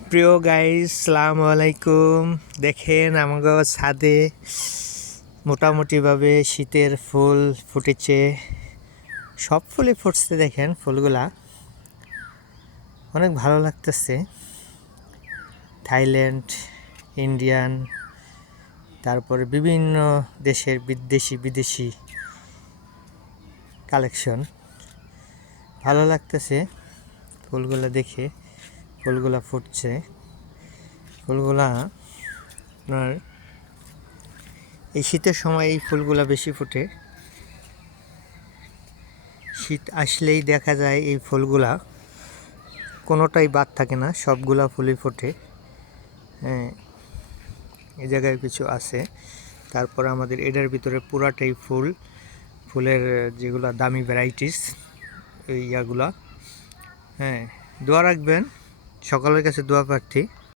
প্রিয় গাইস, সালামু আলাইকুম। দেখেন আমাকে ছাদে মোটামুটিভাবে শীতের ফুল ফুটেছে। সব ফুলই ফুটছে, দেখেন ফুলগুলা অনেক ভালো লাগতেছে। থাইল্যান্ড, ইন্ডিয়ান, তারপরে বিভিন্ন দেশের বিদেশি কালেকশন। ভালো লাগতেছে ফুলগুলা দেখে। ফুলগুলা ফুটছে, ফুলগুলা আপনার এই শীতের সময় এই ফুলগুলা বেশি ফোটে। শীত আসলেই দেখা যায় এই ফুলগুলা কোনোটাই বাদ থাকে না, সবগুলা ফুলই ফোটে। হ্যাঁ, এই জায়গায় কিছু আছে। তারপর আমাদের এটার ভিতরে পুরাটাই ফুলের যেগুলো দামি ভ্যারাইটিস, এই ইয়াগুলা। হ্যাঁ, দোয়া রাখবেন, সকলের কাছে দোয়া প্রার্থী।